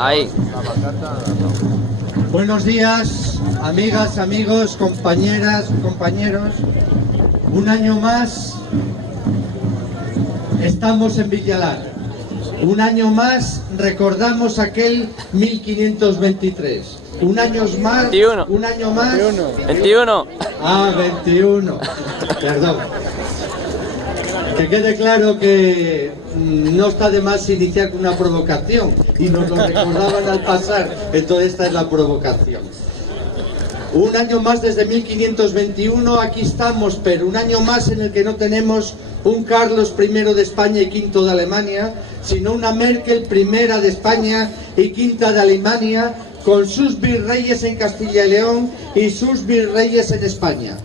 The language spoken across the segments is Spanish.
Ahí. Buenos días, amigas, amigos, compañeras, compañeros. Un año más estamos en Villalar. Un año más recordamos aquel 1523. Un año más. 21. Un año más. 21. Ah, 21. Perdón. Que quede claro que no está de más iniciar con una provocación y nos lo recordaban al pasar, entonces esta es la provocación. Un año más desde 1521, aquí estamos, pero un año más en el que no tenemos un Carlos I de España y V de Alemania, sino una Merkel I de España y V de Alemania, con sus virreyes en Castilla y León y sus virreyes en España.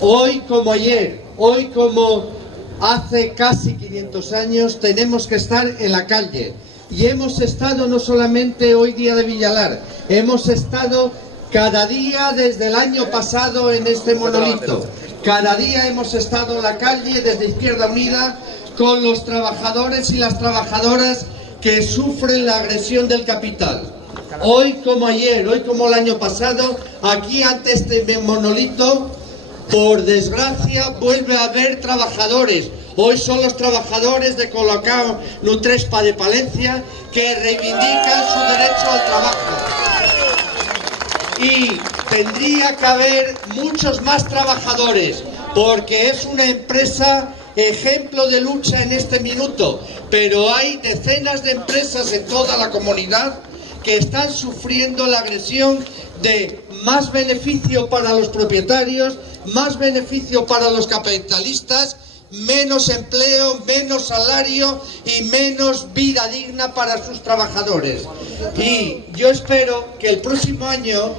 Hoy como ayer, hoy como hace casi 500 años, tenemos que estar en la calle. Y hemos estado no solamente hoy día de Villalar, hemos estado cada día desde el año pasado en este monolito. Cada día hemos estado en la calle desde Izquierda Unida con los trabajadores y las trabajadoras que sufren la agresión del capital. Hoy como ayer, hoy como el año pasado, aquí ante este monolito, por desgracia, vuelve a haber trabajadores. Hoy son los trabajadores de Colacao Nutrespa de Palencia que reivindican su derecho al trabajo. Y tendría que haber muchos más trabajadores, porque es una empresa ejemplo de lucha en este minuto. Pero hay decenas de empresas en toda la comunidad que están sufriendo la agresión de más beneficio para los propietarios, más beneficio para los capitalistas, menos empleo, menos salario y menos vida digna para sus trabajadores. Y yo espero que el próximo año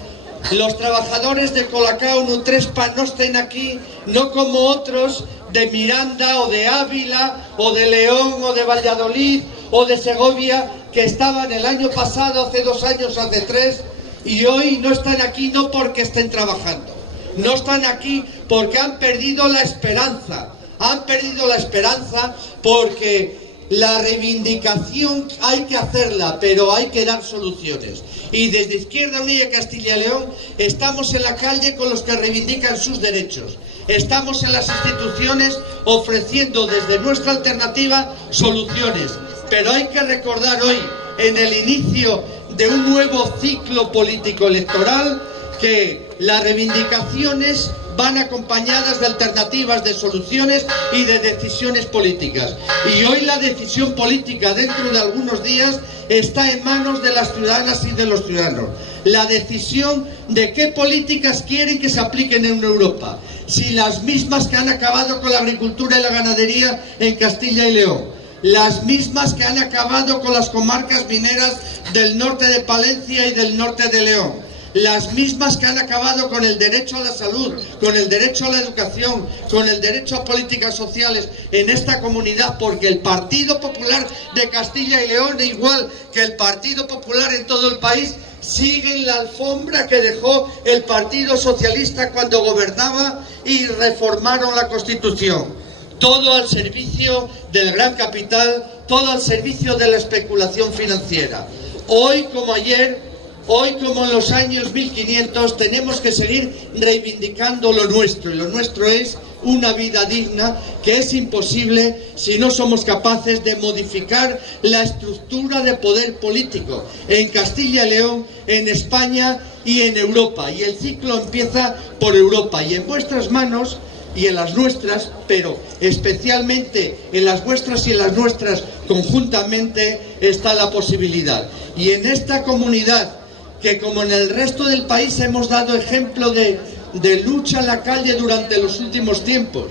los trabajadores de Colacao Nutrespa no estén aquí, no como otros de Miranda o de Ávila o de León o de Valladolid o de Segovia que estaban el año pasado, hace 2 años, hace 3, y hoy no están aquí no porque estén trabajando, no están aquí porque han perdido la esperanza. Han perdido la esperanza porque la reivindicación hay que hacerla, pero hay que dar soluciones. Y desde Izquierda Unida y Castilla y León estamos en la calle con los que reivindican sus derechos. Estamos en las instituciones ofreciendo desde nuestra alternativa soluciones. Pero hay que recordar hoy, en el inicio de un nuevo ciclo político electoral, que las reivindicaciones van acompañadas de alternativas, de soluciones y de decisiones políticas. Y hoy la decisión política, dentro de algunos días, está en manos de las ciudadanas y de los ciudadanos. La decisión de qué políticas quieren que se apliquen en Europa. Si las mismas que han acabado con la agricultura y la ganadería en Castilla y León, las mismas que han acabado con las comarcas mineras del norte de Palencia y del norte de León, las mismas que han acabado con el derecho a la salud, con el derecho a la educación, con el derecho a políticas sociales en esta comunidad, porque el Partido Popular de Castilla y León, igual que el Partido Popular en todo el país, sigue en la alfombra que dejó el Partido Socialista cuando gobernaba y reformaron la Constitución. Todo al servicio del gran capital, todo al servicio de la especulación financiera. Hoy como ayer, hoy como en los años 1500, tenemos que seguir reivindicando lo nuestro. Y lo nuestro es una vida digna, que es imposible si no somos capaces de modificar la estructura de poder político en Castilla y León, en España y en Europa. Y el ciclo empieza por Europa. Y en vuestras manos y en las nuestras, pero especialmente en las vuestras y en las nuestras conjuntamente, está la posibilidad. Y en esta comunidad, que como en el resto del país hemos dado ejemplo de lucha en la calle durante los últimos tiempos,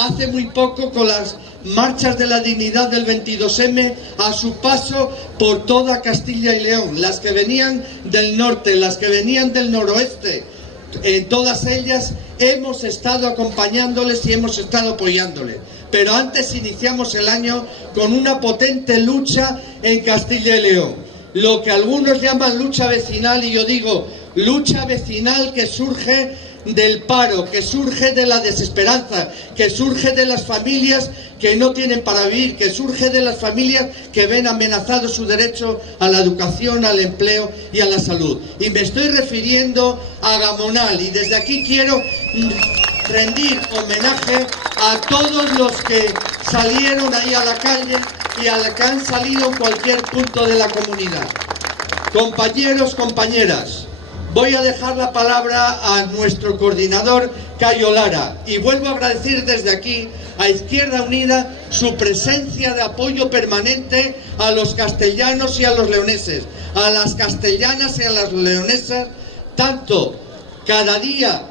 hace muy poco con las marchas de la dignidad del 22M a su paso por toda Castilla y León, las que venían del norte, las que venían del noroeste, en todas ellas hemos estado acompañándoles y hemos estado apoyándoles. Pero antes iniciamos el año con una potente lucha en Castilla y León, lo que algunos llaman lucha vecinal, y yo digo lucha vecinal, que surge del paro, que surge de la desesperanza, que surge de las familias que no tienen para vivir, que surge de las familias que ven amenazado su derecho a la educación, al empleo y a la salud. Y me estoy refiriendo a Gamonal, y desde aquí quiero rendir homenaje a todos los que salieron ahí a la calle y a los que han salido en cualquier punto de la comunidad. Compañeros, compañeras, voy a dejar la palabra a nuestro coordinador, Cayo Lara, y vuelvo a agradecer desde aquí a Izquierda Unida su presencia de apoyo permanente a los castellanos y a los leoneses, a las castellanas y a las leonesas, tanto cada día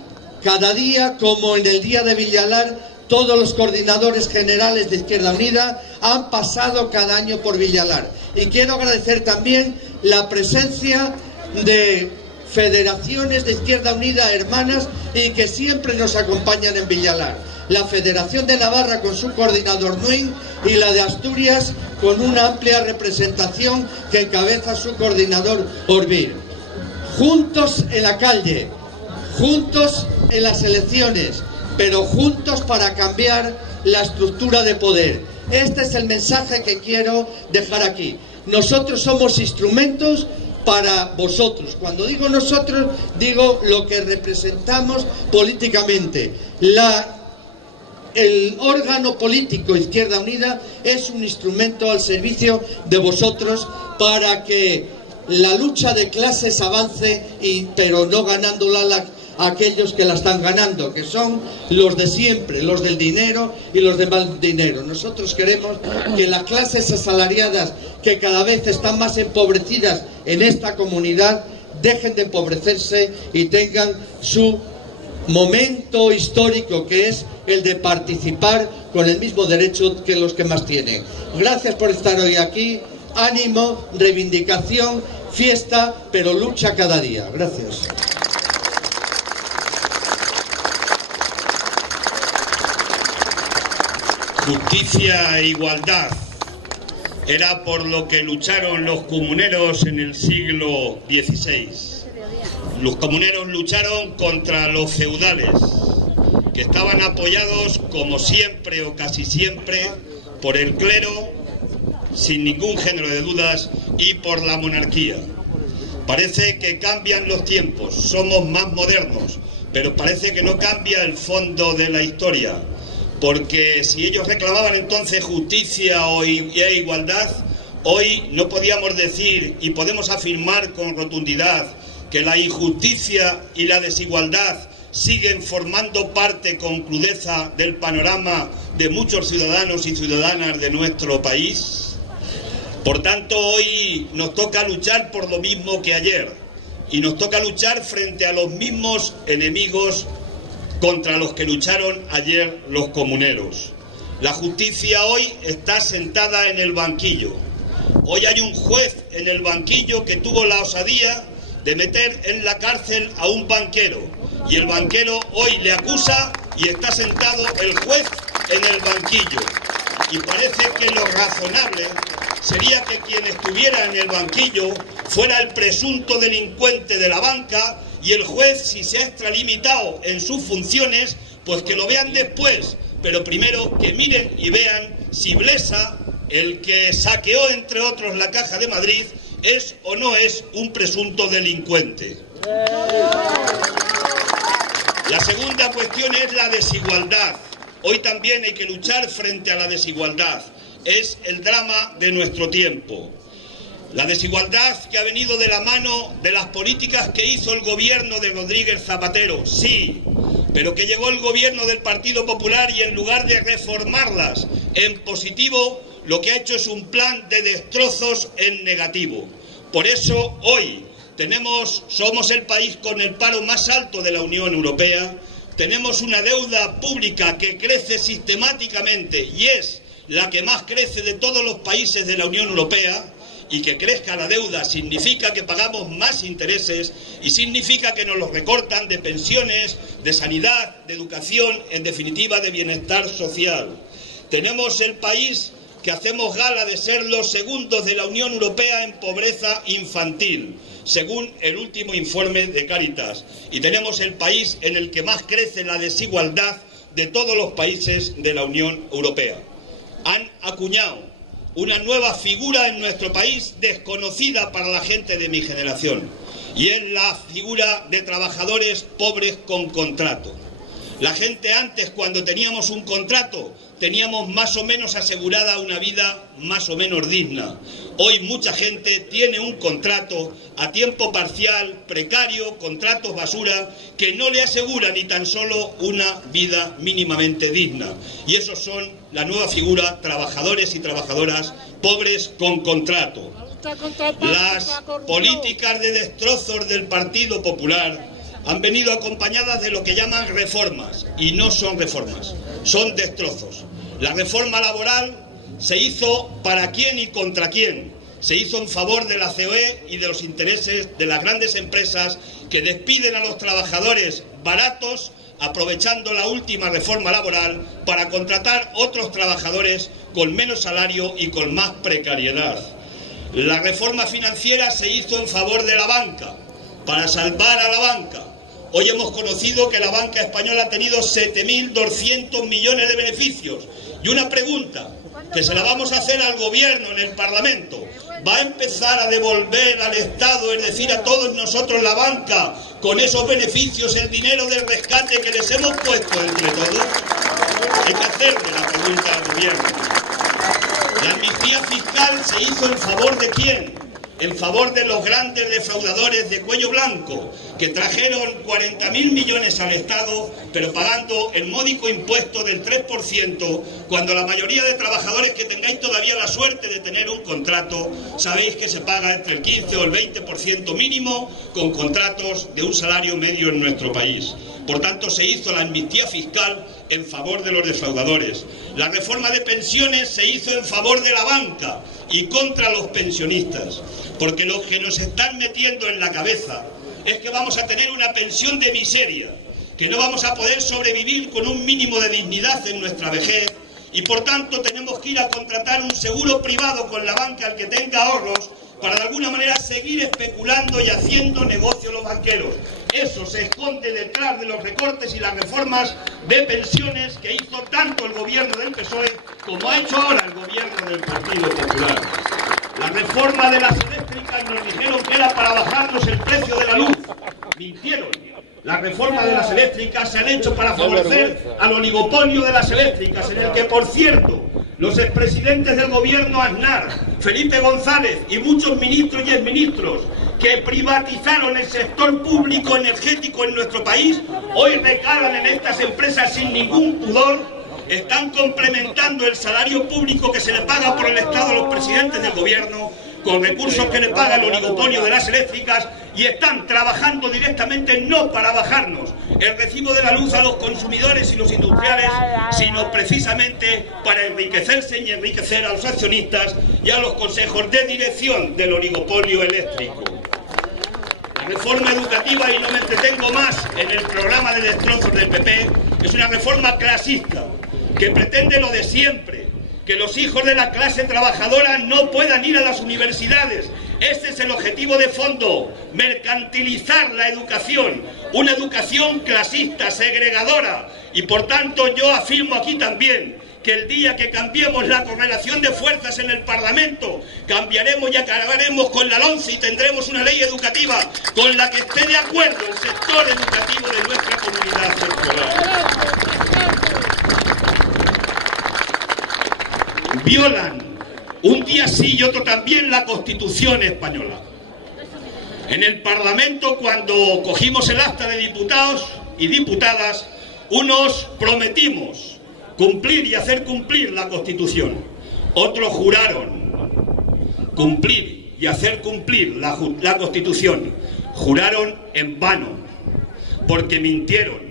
como en el día de Villalar. Todos los coordinadores generales de Izquierda Unida han pasado cada año por Villalar. Y quiero agradecer también la presencia de federaciones de Izquierda Unida hermanas y que siempre nos acompañan en Villalar. La Federación de Navarra con su coordinador Nuin y la de Asturias con una amplia representación que encabeza su coordinador Orbir. Juntos en la calle, juntos en las elecciones, pero juntos para cambiar la estructura de poder. Este es el mensaje que quiero dejar aquí. Nosotros somos instrumentos para vosotros. Cuando digo nosotros, digo lo que representamos políticamente. El órgano político Izquierda Unida es un instrumento al servicio de vosotros para que la lucha de clases avance, pero no ganándola a aquellos que la están ganando, que son los de siempre, los del dinero y los de mal dinero. Nosotros queremos que las clases asalariadas, que cada vez están más empobrecidas en esta comunidad, dejen de empobrecerse y tengan su momento histórico, que es el de participar con el mismo derecho que los que más tienen. Gracias por estar hoy aquí. Ánimo, reivindicación, fiesta, pero lucha cada día. Gracias. Justicia e igualdad era por lo que lucharon los comuneros en el siglo XVI. Los comuneros lucharon contra los feudales, que estaban apoyados, como siempre o casi siempre, por el clero, sin ningún género de dudas, y por la monarquía. Parece que cambian los tiempos, somos más modernos, pero parece que no cambia el fondo de la historia. Porque si ellos reclamaban entonces justicia e igualdad, hoy no podíamos decir y podemos afirmar con rotundidad que la injusticia y la desigualdad siguen formando parte con crudeza del panorama de muchos ciudadanos y ciudadanas de nuestro país. Por tanto, hoy nos toca luchar por lo mismo que ayer y nos toca luchar frente a los mismos enemigos contra los que lucharon ayer los comuneros. La justicia hoy está sentada en el banquillo. Hoy hay un juez en el banquillo que tuvo la osadía de meter en la cárcel a un banquero. Y el banquero hoy le acusa y está sentado el juez en el banquillo. Y parece que lo razonable sería que quien estuviera en el banquillo fuera el presunto delincuente de la banca, y el juez, si se ha extralimitado en sus funciones, pues que lo vean después, pero primero que miren y vean si Blesa, el que saqueó entre otros la Caja de Madrid, es o no es un presunto delincuente. La segunda cuestión es la desigualdad. Hoy también hay que luchar frente a la desigualdad. Es el drama de nuestro tiempo. La desigualdad que ha venido de la mano de las políticas que hizo el gobierno de Rodríguez Zapatero, sí, pero que llegó el gobierno del Partido Popular y en lugar de reformarlas en positivo, lo que ha hecho es un plan de destrozos en negativo. Por eso hoy somos el país con el paro más alto de la Unión Europea, tenemos una deuda pública que crece sistemáticamente y es la que más crece de todos los países de la Unión Europea. Y que crezca la deuda significa que pagamos más intereses y significa que nos los recortan de pensiones, de sanidad, de educación, en definitiva de bienestar social. Tenemos el país que hacemos gala de ser los segundos de la Unión Europea en pobreza infantil, según el último informe de Cáritas. Y tenemos el país en el que más crece la desigualdad de todos los países de la Unión Europea. Han acuñado una nueva figura en nuestro país desconocida para la gente de mi generación, y es la figura de trabajadores pobres con contrato. La gente antes, cuando teníamos un contrato, teníamos más o menos asegurada una vida más o menos digna. Hoy mucha gente tiene un contrato a tiempo parcial, precario, contratos basura, que no le asegura ni tan solo una vida mínimamente digna. Y esos son la nueva figura, trabajadores y trabajadoras pobres con contrato. Las políticas de destrozos del Partido Popular han venido acompañadas de lo que llaman reformas, y no son reformas, son destrozos. La reforma laboral se hizo para quién y contra quién. Se hizo en favor de la COE y de los intereses de las grandes empresas que despiden a los trabajadores baratos, aprovechando la última reforma laboral para contratar otros trabajadores con menos salario y con más precariedad. La reforma financiera se hizo en favor de la banca, para salvar a la banca. Hoy hemos conocido que la banca española ha tenido 7.200 millones de beneficios. Y una pregunta que se la vamos a hacer al gobierno en el Parlamento: ¿va a empezar a devolver al Estado, es decir, a todos nosotros, la banca, con esos beneficios, el dinero del rescate que les hemos puesto entre todos? Hay que hacerle la pregunta al gobierno. La amnistía fiscal se hizo en favor de quién. En favor de los grandes defraudadores de cuello blanco, que trajeron 40.000 millones al Estado, pero pagando el módico impuesto del 3%, cuando la mayoría de trabajadores que tengáis todavía la suerte de tener un contrato, sabéis que se paga entre el 15 o el 20% mínimo con contratos de un salario medio en nuestro país. Por tanto, se hizo la amnistía fiscal en favor de los defraudadores. La reforma de pensiones se hizo en favor de la banca y contra los pensionistas, porque lo que nos están metiendo en la cabeza es que vamos a tener una pensión de miseria, que no vamos a poder sobrevivir con un mínimo de dignidad en nuestra vejez, y por tanto tenemos que ir a contratar un seguro privado con la banca al que tenga ahorros, para de alguna manera seguir especulando y haciendo negocio los banqueros. Eso se esconde detrás de los recortes y las reformas de pensiones que hizo tanto el gobierno del PSOE como ha hecho ahora el gobierno del Partido Popular. La reforma de las eléctricas nos dijeron que era para bajarnos el precio de la luz. Mintieron. La reforma de las eléctricas se han hecho para favorecer al oligopolio de las eléctricas, en el que, por cierto, los expresidentes del gobierno Aznar, Felipe González y muchos ministros y exministros que privatizaron el sector público energético en nuestro país, hoy recalan en estas empresas sin ningún pudor. Están complementando el salario público que se le paga por el Estado a los presidentes del gobierno con recursos que le paga el oligopolio de las eléctricas, y están trabajando directamente no para bajarnos el recibo de la luz a los consumidores y los industriales, sino precisamente para enriquecerse y enriquecer a los accionistas y a los consejos de dirección del oligopolio eléctrico. La reforma educativa, y no me entretengo más en el programa de destrozos del PP, es una reforma clasista que pretende lo de siempre: que los hijos de la clase trabajadora no puedan ir a las universidades. Ese es el objetivo de fondo: mercantilizar la educación, una educación clasista, segregadora. Y por tanto yo afirmo aquí también que el día que cambiemos la correlación de fuerzas en el Parlamento, cambiaremos y acabaremos con la LOMCE y tendremos una ley educativa con la que esté de acuerdo el sector educativo de nuestra comunidad escolar. Violan un día sí y otro también la Constitución española. En el Parlamento, cuando cogimos el acta de diputados y diputadas, unos prometimos cumplir y hacer cumplir la Constitución, otros juraron cumplir y hacer cumplir la Constitución. Juraron en vano, porque mintieron,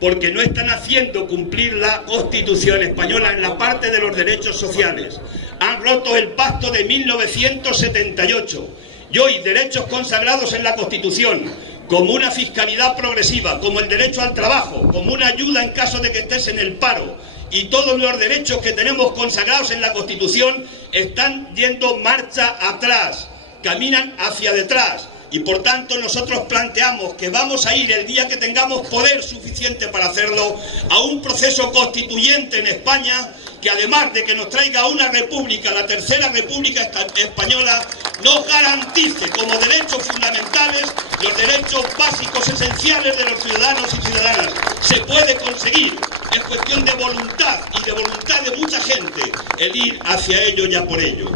porque no están haciendo cumplir la Constitución española en la parte de los derechos sociales. Han roto el pacto de 1978 y hoy derechos consagrados en la Constitución, como una fiscalidad progresiva, como el derecho al trabajo, como una ayuda en caso de que estés en el paro y todos los derechos que tenemos consagrados en la Constitución están yendo marcha atrás, caminan hacia detrás. Y por tanto nosotros planteamos que vamos a ir el día que tengamos poder suficiente para hacerlo a un proceso constituyente en España que además de que nos traiga una república, la tercera república española, nos garantice como derechos fundamentales los derechos básicos esenciales de los ciudadanos y ciudadanas. Se puede conseguir, es cuestión de voluntad y de voluntad de mucha gente el ir hacia ello y a por ello.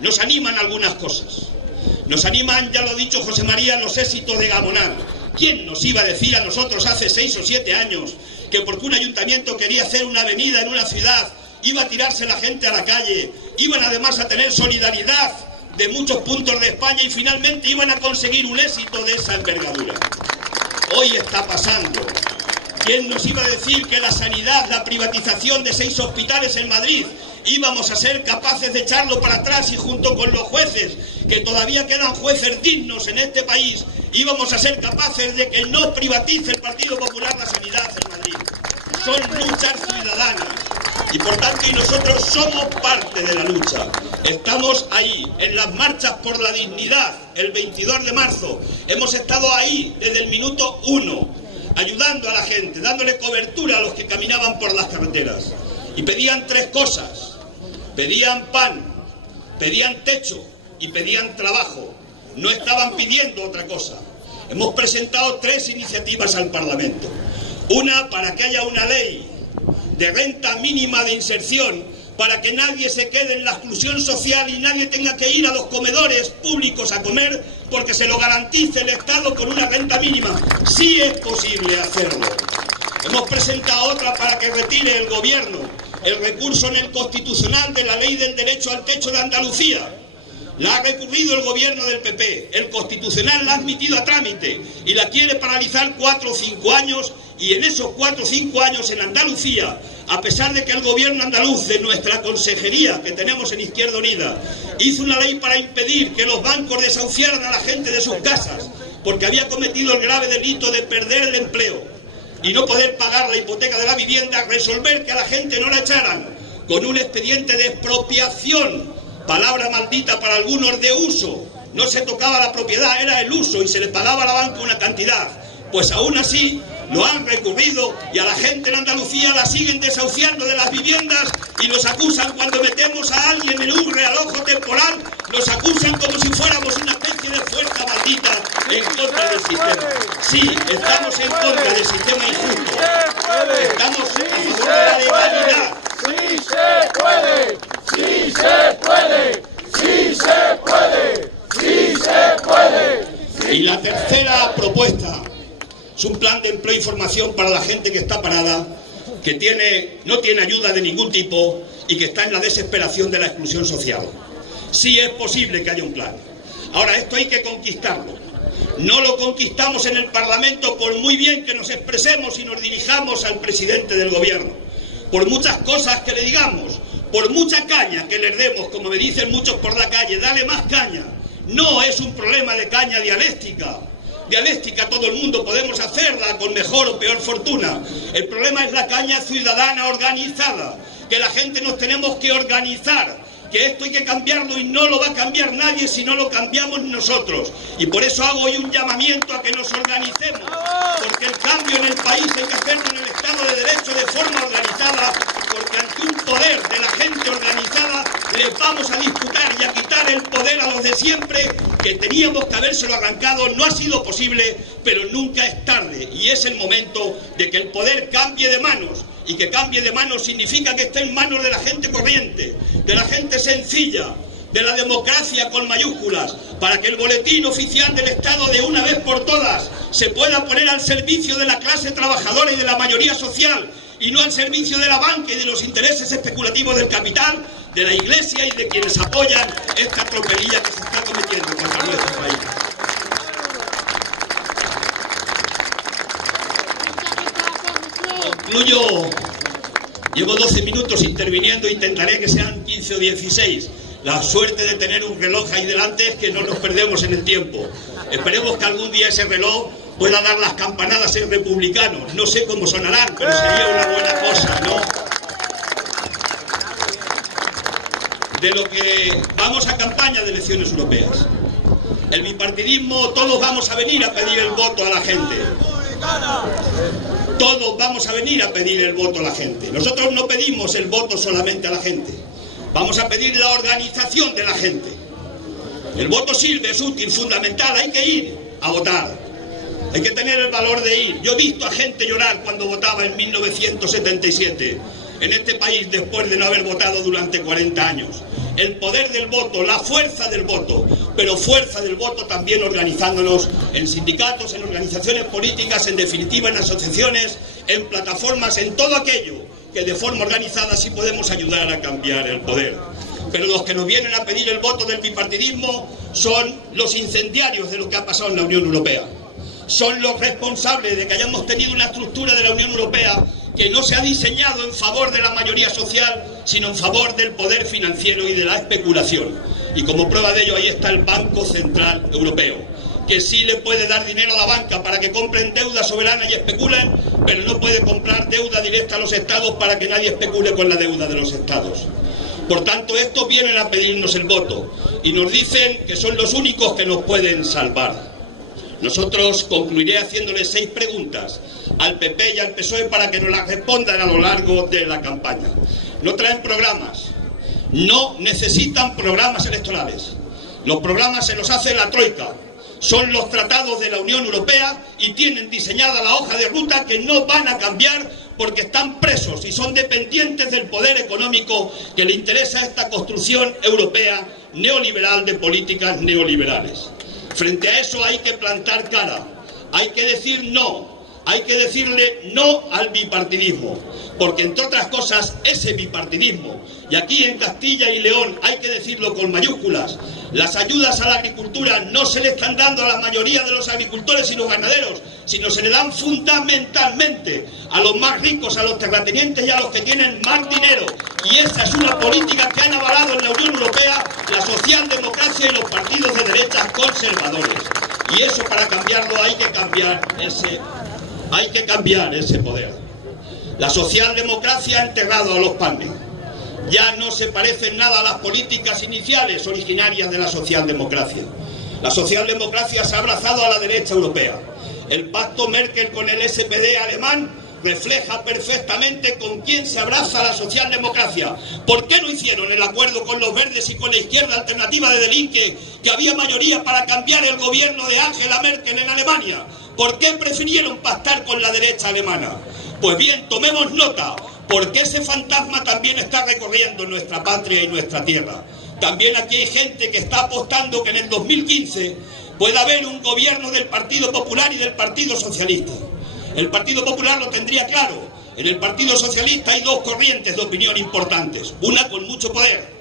Nos animan algunas cosas. Nos animan, ya lo ha dicho José María, los éxitos de Gamonal. ¿Quién nos iba a decir a nosotros hace 6 o 7 años que porque un ayuntamiento quería hacer una avenida en una ciudad, iba a tirarse la gente a la calle, iban además a tener solidaridad de muchos puntos de España y finalmente iban a conseguir un éxito de esa envergadura? Hoy está pasando. ¿Quién nos iba a decir que la sanidad, la privatización de 6 hospitales en Madrid, íbamos a ser capaces de echarlo para atrás y junto con los jueces, que todavía quedan jueces dignos en este país, íbamos a ser capaces de que no privatice el Partido Popular la sanidad en Madrid? Son luchas ciudadanas y por tanto nosotros somos parte de la lucha. Estamos ahí en las marchas por la dignidad el 22 de marzo. Hemos estado ahí desde el minuto 1, ayudando a la gente, dándole cobertura a los que caminaban por las carreteras. Y pedían 3 cosas. Pedían pan, pedían techo y pedían trabajo. No estaban pidiendo otra cosa. Hemos presentado 3 iniciativas al Parlamento. Una, para que haya una ley de renta mínima de inserción, para que nadie se quede en la exclusión social y nadie tenga que ir a los comedores públicos a comer porque se lo garantice el Estado con una renta mínima. Sí es posible hacerlo. Hemos presentado otra para que retire el Gobierno el recurso en el Constitucional de la Ley del Derecho al Techo de Andalucía. La ha recurrido el Gobierno del PP, el Constitucional la ha admitido a trámite y la quiere paralizar 4 o 5 años, y en esos 4 o 5 años en Andalucía, a pesar de que el Gobierno andaluz de nuestra consejería que tenemos en Izquierda Unida hizo una ley para impedir que los bancos desahuciaran a la gente de sus casas porque había cometido el grave delito de perder el empleo y no poder pagar la hipoteca de la vivienda, resolver que a la gente no la echaran con un expediente de expropiación, palabra maldita para algunos, de uso. No se tocaba la propiedad, era el uso y se le pagaba a la banca una cantidad. Pues aún así lo han recurrido y a la gente en Andalucía la siguen desahuciando de las viviendas y nos acusan cuando metemos a alguien en un realojo temporal, nos acusan como si fuéramos una especie de fuerza maldita en contra del sistema. Sí, estamos en contra del sistema injusto. Estamos a favor de la legalidad. ¡Sí se puede! ¡Sí se puede! ¡Sí se puede! ¡Sí se puede! Y la tercera propuesta es un plan de empleo y formación para la gente que está parada, que no tiene ayuda de ningún tipo y que está en la desesperación de la exclusión social. Sí es posible que haya un plan. Ahora, esto hay que conquistarlo. No lo conquistamos en el Parlamento por muy bien que nos expresemos y nos dirijamos al presidente del Gobierno, por muchas cosas que le digamos, por mucha caña que le demos, como me dicen muchos por la calle, dale más caña. No es un problema de caña dialéctica. Dialéctica todo el mundo podemos hacerla con mejor o peor fortuna. El problema es la caña ciudadana organizada, que la gente nos tenemos que organizar, que esto hay que cambiarlo y no lo va a cambiar nadie si no lo cambiamos nosotros. Y por eso hago hoy un llamamiento a que nos organicemos, porque el cambio en el país hay que hacerlo en el Estado de Derecho de forma organizada, porque ante un poder de la gente organizada les vamos a disputar y a quitar el poder a los de siempre, que teníamos que habérselo arrancado. No ha sido posible, pero nunca es tarde y es el momento de que el poder cambie de manos. Y que cambie de manos significa que esté en manos de la gente corriente, de la gente sencilla, de la democracia con mayúsculas, para que el boletín oficial del Estado de una vez por todas se pueda poner al servicio de la clase trabajadora y de la mayoría social, y no al servicio de la banca y de los intereses especulativos del capital, de la Iglesia y de quienes apoyan esta tropelía que se está cometiendo contra nuestro país. Concluyo. Llevo 12 minutos interviniendo, intentaré que sean 15 o 16. La suerte de tener un reloj ahí delante es que no nos perdemos en el tiempo. Esperemos que algún día ese reloj pueda dar las campanadas el republicano. No sé cómo sonarán, pero sería una buena cosa, ¿no? De lo que vamos a campaña de elecciones europeas. El bipartidismo, todos vamos a venir a pedir el voto a la gente. Todos vamos a venir a pedir el voto a la gente. Nosotros no pedimos el voto solamente a la gente. Vamos a pedir la organización de la gente. El voto sirve, es útil, fundamental. Hay que ir a votar. Hay que tener el valor de ir. Yo he visto a gente llorar cuando votaba en 1977 en este país después de no haber votado durante 40 años. El poder del voto, la fuerza del voto, pero fuerza del voto también organizándonos en sindicatos, en organizaciones políticas, en definitiva en asociaciones, en plataformas, en todo aquello que de forma organizada sí podemos ayudar a cambiar el poder. Pero los que nos vienen a pedir el voto del bipartidismo son los incendiarios de lo que ha pasado en la Unión Europea. Son los responsables de que hayamos tenido una estructura de la Unión Europea que no se ha diseñado en favor de la mayoría social, sino en favor del poder financiero y de la especulación. Y como prueba de ello, ahí está el Banco Central Europeo, que sí le puede dar dinero a la banca para que compren deuda soberana y especulen, pero no puede comprar deuda directa a los estados para que nadie especule con la deuda de los estados. Por tanto, estos vienen a pedirnos el voto y nos dicen que son los únicos que nos pueden salvar. Nosotros concluiré haciéndoles 6 preguntas al PP y al PSOE para que nos las respondan a lo largo de la campaña. No traen programas, no necesitan programas electorales. Los programas se los hace la Troika. Son los tratados de la Unión Europea y tienen diseñada la hoja de ruta que no van a cambiar porque están presos y son dependientes del poder económico que le interesa a esta construcción europea neoliberal de políticas neoliberales. Frente a eso hay que plantar cara, hay que decir no, hay que decirle no al bipartidismo, porque entre otras cosas ese bipartidismo, y aquí en Castilla y León hay que decirlo con mayúsculas, las ayudas a la agricultura no se le están dando a la mayoría de los agricultores y los ganaderos, sino se le dan fundamentalmente a los más ricos, a los terratenientes y a los que tienen más dinero. Y esa es una política que han avalado en la Unión Europea la socialdemocracia y los partidos de derechas conservadores. Y eso, para cambiarlo, hay que cambiar ese poder. La socialdemocracia ha enterrado a los PANE. Ya no se parecen nada a las políticas iniciales originarias de la socialdemocracia. La socialdemocracia se ha abrazado a la derecha europea. El pacto Merkel con el SPD alemán refleja perfectamente con quién se abraza la socialdemocracia. ¿Por qué no hicieron el acuerdo con los verdes y con la izquierda alternativa de Delinque, que había mayoría para cambiar el gobierno de Angela Merkel en Alemania? ¿Por qué prefirieron pactar con la derecha alemana? Pues bien, tomemos nota, porque ese fantasma también está recorriendo nuestra patria y nuestra tierra. También aquí hay gente que está apostando que en el 2015 pueda haber un gobierno del Partido Popular y del Partido Socialista. El Partido Popular lo tendría claro. En el Partido Socialista hay 2 corrientes de opinión importantes. Una con mucho poder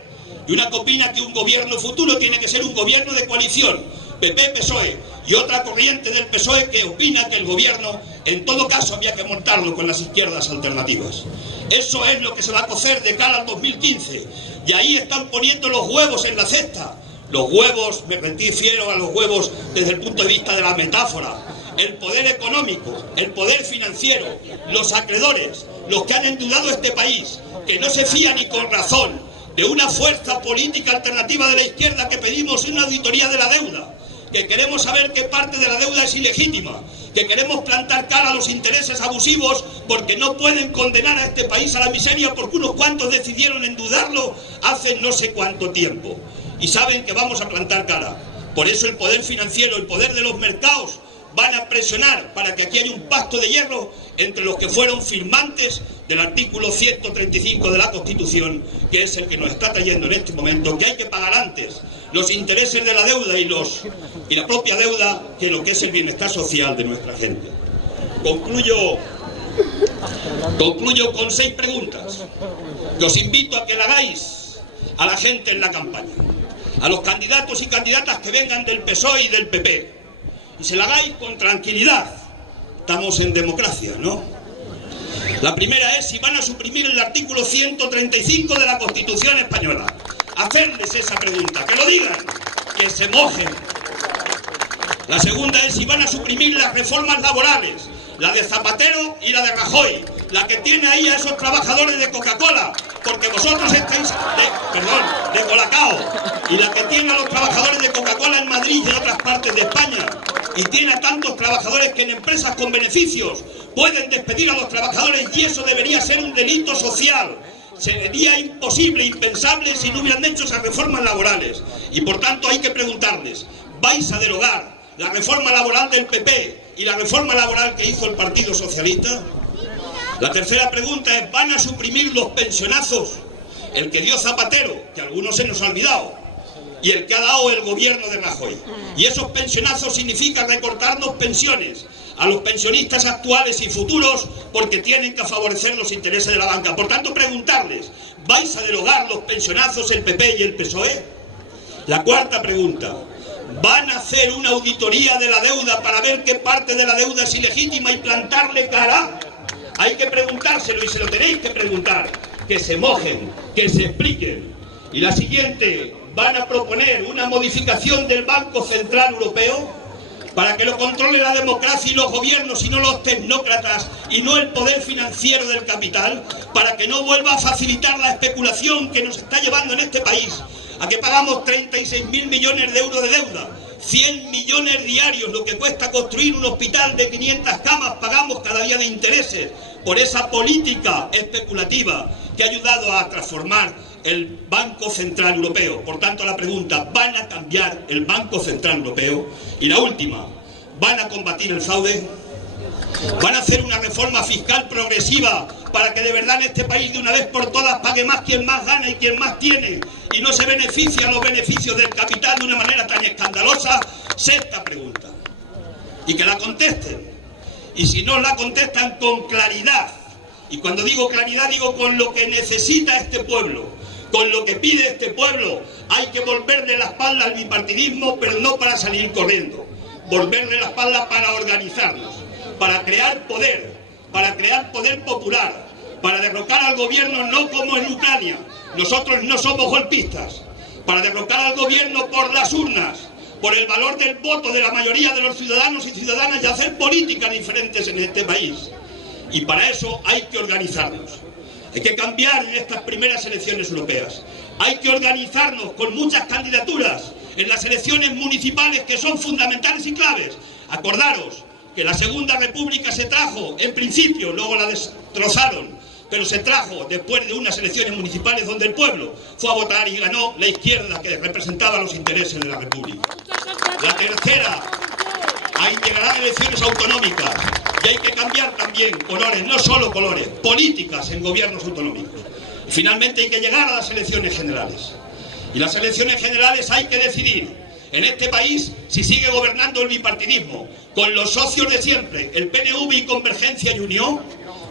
y una que opina que un gobierno futuro tiene que ser un gobierno de coalición, PP-PSOE, y otra corriente del PSOE que opina que el gobierno, en todo caso, había que montarlo con las izquierdas alternativas. Eso es lo que se va a cocer de cara al 2015. Y ahí están poniendo los huevos en la cesta. Los huevos, me refiero a los huevos desde el punto de vista de la metáfora. El poder económico, el poder financiero, los acreedores, los que han endeudado este país, que no se fían ni con razón de una fuerza política alternativa de la izquierda que pedimos una auditoría de la deuda, que queremos saber qué parte de la deuda es ilegítima, que queremos plantar cara a los intereses abusivos porque no pueden condenar a este país a la miseria porque unos cuantos decidieron endeudarlo hace no sé cuánto tiempo. Y saben que vamos a plantar cara. Por eso el poder financiero, el poder de los mercados, van a presionar para que aquí haya un pacto de hierro entre los que fueron firmantes del artículo 135 de la Constitución, que es el que nos está trayendo en este momento, que hay que pagar antes los intereses de la deuda y la propia deuda que lo que es el bienestar social de nuestra gente. Concluyo con 6 preguntas que os invito a que le hagáis a la gente en la campaña, a los candidatos y candidatas que vengan del PSOE y del PP, y se la hagáis con tranquilidad. Estamos en democracia, ¿no? La primera es si van a suprimir el artículo 135 de la Constitución española. Hacerles esa pregunta, que lo digan, que se mojen. La segunda es si van a suprimir las reformas laborales, la de Zapatero y la de Rajoy, la que tiene ahí a esos trabajadores de Coca-Cola, porque vosotros estáis de Colacao, y la que tiene a los trabajadores de Coca-Cola en Madrid y en otras partes de España, y tiene a tantos trabajadores que en empresas con beneficios pueden despedir a los trabajadores, y eso debería ser un delito social. Sería imposible, impensable si no hubieran hecho esas reformas laborales. Y por tanto hay que preguntarles, ¿vais a derogar la reforma laboral del PP y la reforma laboral que hizo el Partido Socialista? La tercera pregunta es, ¿van a suprimir los pensionazos? El que dio Zapatero, que a algunos se nos ha olvidado, y el que ha dado el gobierno de Rajoy. Y esos pensionazos significan recortarnos pensiones a los pensionistas actuales y futuros, porque tienen que favorecer los intereses de la banca. Por tanto, preguntarles, ¿vais a derogar los pensionazos el PP y el PSOE? La cuarta pregunta, ¿van a hacer una auditoría de la deuda para ver qué parte de la deuda es ilegítima y plantarle cara? Hay que preguntárselo y se lo tenéis que preguntar. Que se mojen, que se expliquen. Y la siguiente, ¿van a proponer una modificación del Banco Central Europeo para que lo controle la democracia y los gobiernos y no los tecnócratas y no el poder financiero del capital, para que no vuelva a facilitar la especulación que nos está llevando en este país a que pagamos 36.000 millones de euros de deuda, 100 millones diarios, lo que cuesta construir un hospital de 500 camas, pagamos cada día de intereses por esa política especulativa que ha ayudado a transformar el Banco Central Europeo? Por tanto, la pregunta, ¿van a cambiar el Banco Central Europeo? Y la última, ¿van a combatir el fraude? ¿Van a hacer una reforma fiscal progresiva para que de verdad en este país de una vez por todas pague más quien más gana y quien más tiene y no se beneficia los beneficios del capital de una manera tan escandalosa? Sexta pregunta. Y que la contesten. Y si no la contestan, con claridad. Y cuando digo claridad, digo con lo que necesita este pueblo, con lo que pide este pueblo. Hay que volverle la espalda al bipartidismo, pero no para salir corriendo. Volverle la espalda para organizarnos, para crear poder popular, para derrocar al gobierno no como en Ucrania. Nosotros no somos golpistas. Para derrocar al gobierno por las urnas, por el valor del voto de la mayoría de los ciudadanos y ciudadanas y hacer políticas diferentes en este país. Y para eso hay que organizarnos. Hay que cambiar en estas primeras elecciones europeas. Hay que organizarnos con muchas candidaturas en las elecciones municipales, que son fundamentales y claves. Acordaros que la Segunda República se trajo, en principio, luego la destrozaron, pero se trajo después de unas elecciones municipales donde el pueblo fue a votar y ganó la izquierda que representaba los intereses de la República. La tercera, ahí llegarán elecciones autonómicas y hay que cambiar también colores, no solo colores, políticas en gobiernos autonómicos. Y finalmente hay que llegar a las elecciones generales. Y las elecciones generales hay que decidir en este país si sigue gobernando el bipartidismo, con los socios de siempre, el PNV y Convergencia y Unión.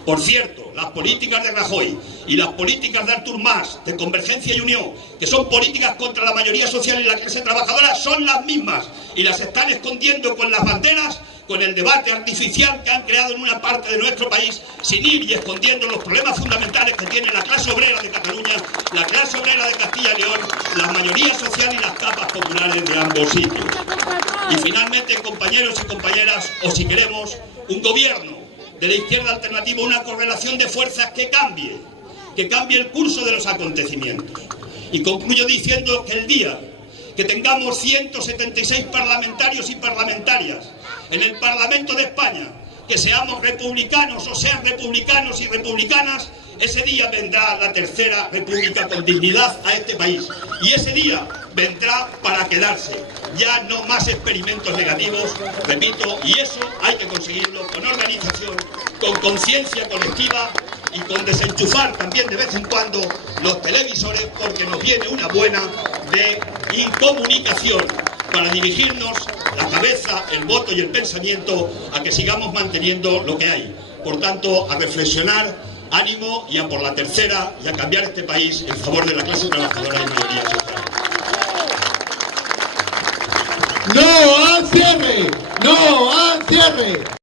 Por cierto, las políticas de Rajoy y las políticas de Artur Mas, de Convergencia y Unión, que son políticas contra la mayoría social y la clase trabajadora, son las mismas y las están escondiendo con las banderas, con el debate artificial que han creado en una parte de nuestro país, sin ir y escondiendo los problemas fundamentales que tiene la clase obrera de Cataluña, la clase obrera de Castilla y León, la mayoría social y las capas populares de ambos sitios. Y finalmente, compañeros y compañeras, o si queremos, un gobierno de la izquierda alternativa, una correlación de fuerzas que cambie el curso de los acontecimientos. Y concluyo diciendo que el día que tengamos 176 parlamentarios y parlamentarias en el Parlamento de España, que seamos republicanos o sean republicanos y republicanas, ese día vendrá la tercera república con dignidad a este país. Y ese día vendrá para quedarse. Ya no más experimentos negativos, repito, y eso hay que conseguirlo con organización, con conciencia colectiva y con desenchufar también de vez en cuando los televisores, porque nos viene una buena de incomunicación para dirigirnos la cabeza, el voto y el pensamiento a que sigamos manteniendo lo que hay. Por tanto, a reflexionar, ánimo y a por la tercera y a cambiar este país en favor de la clase trabajadora y mayoría social. ¡No al cierre! ¡No al cierre!